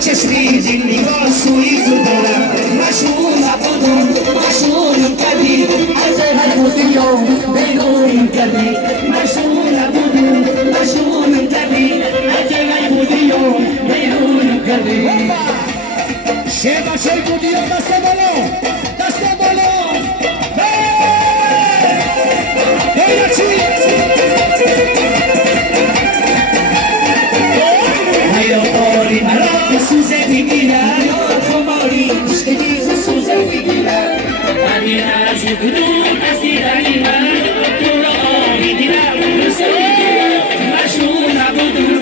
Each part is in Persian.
چشمی دینی با سوی تو دارم مشهور نبودم مشهورم کردی از هر بودیم بیرون کردی مشهور نبودم مشهورم کردی از هر بودیم بیرون کردی شیبا شی بودیم دست بالا دست بالا هی چی سوزه میگیره خماری مشکلی سوزه میگیره من عاشق بدون از دیدنی من تو را میگیرم مشهور نبودم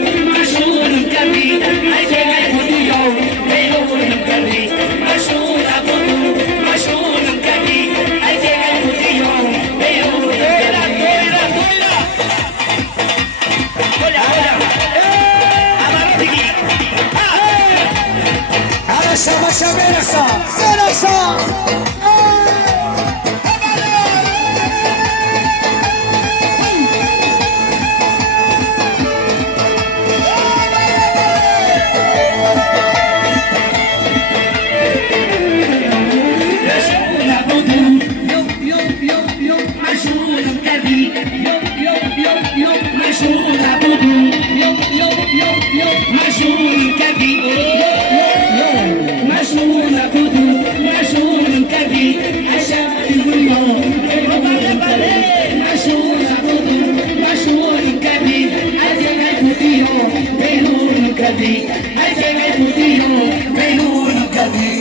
مشهورم کردی ای جگه بودی یا بیرونم کردی مشهور نبودم مشهورم کردی ای جگه بودی یا بیرونم کردی شما برسا